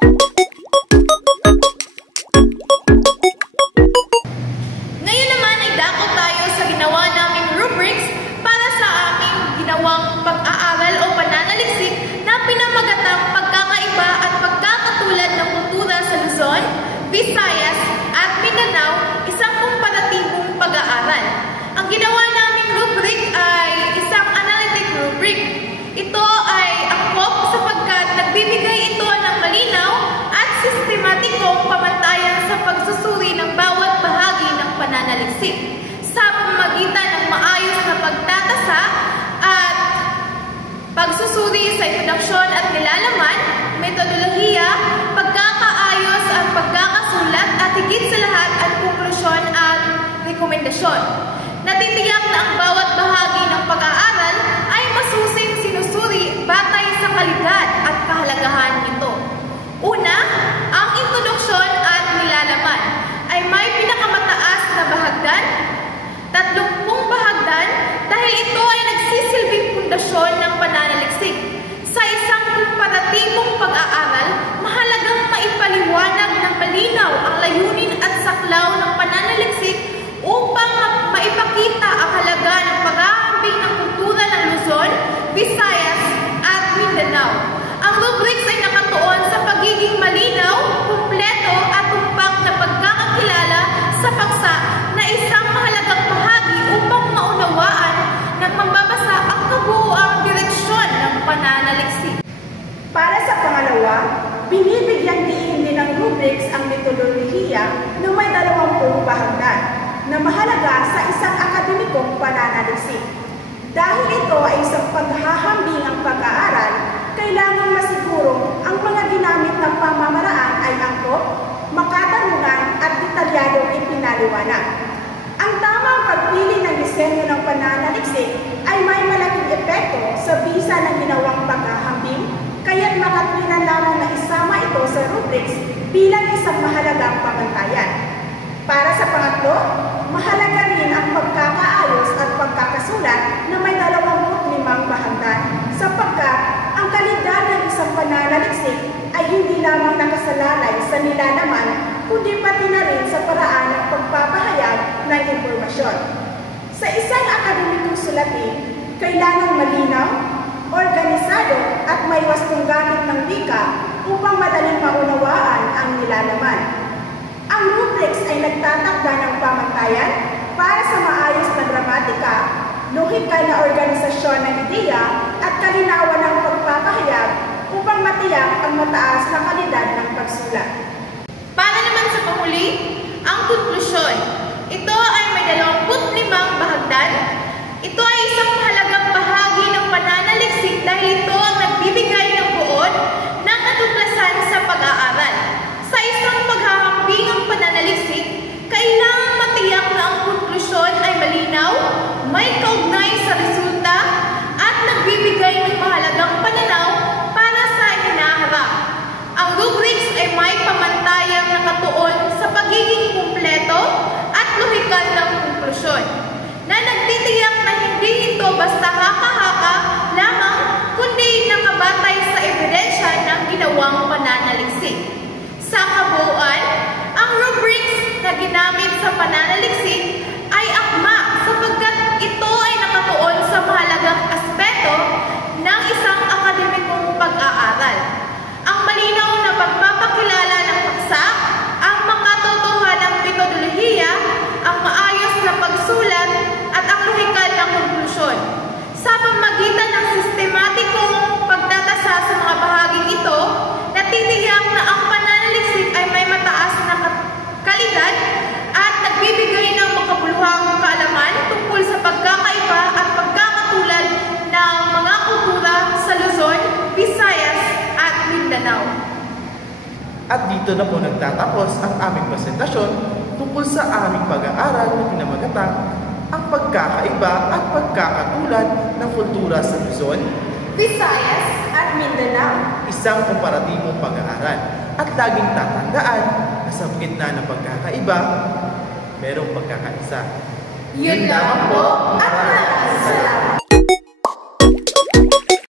Ngayon naman ay dakot tayo sa ginawa naming rubrics para sa aming ginawang pag-aaral o pananaliksik na pinamagatang pagkakaiba at pagkakatulad ng kultura sa Luzon, Visayas at Mindanao, isang komparatibong pag-aaral. Ang ginawa naming rubric ay isang analytic rubric. Ito ay angkop sapagkat nagbibigay ito ng malinaw at sistematikong pamantayan sa pagsusuri ng bawat bahagi ng pananaliksik sa pamamagitan ng maayos na pagtatasa at pagsusuri sa introduksyon at nilalaman, metodolohiya, pagkakaayos at pagkakasulat at higit sa lahat ang konklusyon at rekomendasyon. Natitiyak na ang bawat bahagi ng pag-aaral ay masusing sinusuri batay sa kalidad at kahalagahan nito. Una, ang introduksyon at nilalaman ay may pinakamataas na bahagdan, 30 bahagdan, dahil ito ay nagsisilbing pundasyon ng pananaliksik. Sa isang komparatibong pag-aaral, mahalagang maipaliwanag ng malinaw ang layunin at saklaw ng pananaliksik upang maipakita ang halaga ng paghahambing ng kultura ng Luzon, Visayas at Mindanao. Ang rubrics ay nakatuon sa pagiging malinaw, kumpleto at tumpak na pagkakakilala sa paksa na isang mahalagang bahagi upang maunawaan ng mambabasa ang kabuuang direksyon ng pananaliksik. Para sa pangalawa, binibigyang diin din ng rubrics ang metodolohiya na may 20 bahagdan na mahalaga sa isang akademikong pananaliksik. Dahil ito ay isang paghahambingang pag-aaral, kailangan masiguro ang mga ginamit ng pamamaraan ay angkop, makatarungan at detalyadong ipinaliwanag. Ang tamang pagpili ng disenyo ng pananaliksik ay may malaking epekto sa bisa ng ginawang paghahambing, kaya't makatwiran lamang na isama ito sa rubrics bilang isang mahalagang pamantayan. Para sa pangatlo, mahalaga rin ang pagkakaayos at pagkakasulat na may 25 bahagdan sapagkat ang kalidad ng isang pananaliksik ay hindi lamang nakasalalay sa nilalaman kundi pati na rin sa paraan ng pagpapahayag ng impormasyon. Sa isang akademikong sulatin, kailangang malinaw, organisado at may wastong gamit ng wika upang madaling maunawaan ang nilalaman. Ang rubrics ay nagtatakda ng pamantayan para sa maayos na gramatika, lohikal na organisasyon ng ideya at kalinawan ng pagpapahayag upang matiyak ang mataas na kalidad ng pagsulat. Para naman sa panghuli, ang konklusyon. Ito ay may 25 bahagdan. Ito ay isang mahalagang bahagi ng pananaliksik dahil ito ang nagbibigay ng buod ng katuklasan sa pag-aaral. Sa isang paghahambingang pananaliksik, kailangang matiyak na ang konklusyon ay malinaw, may kaugnay sa resulta, at nagbibigay ng mahalagang pananaw para sa hinaharap. Ang rubrics ay may pamantayang nakatuon sa pagiging kumpleto at lohikal ng konklusyon, na nagtitiyak na hindi ito basta haka-haka lamang, kundi nakabatay sa ebidensya ng ginawang pananaliksik. Sa kabuuan, ang rubrics na ginamit sa pananaliksik ay akma sapagkat ito ay nakatuon sa mahalagang aspeto ng isang akademikong pag-aaral. Ang malinaw na pagpapakilala ng paksa, ang makatotohanang metodolohiya, ang maayos na pagsulat at ang lohikal na konklusyon. Sa pamamagitan ng sistematikong pagtatasa sa mga bahaging ito, natitiyak na ang pananaliksik ay may mataas na kalidad at nagbibigay ng makabuluhang kaalaman tungkol sa pagkakaiba at pagkakatulad ng mga kultura sa Luzon, Visayas at Mindanao. At dito na po nagtatapos ang aming presentasyon tungkol sa aming pag-aaral na pinamagatang ang pagkakaiba at pagkakatulad ng kultura sa Luzon, Visayas at Mindanao. Isang komparatibong pag-aaral at laging tatandaan na sa gitna ng pagkakaiba, merong pagkakaisa. Yun lamang po at maraming salamat.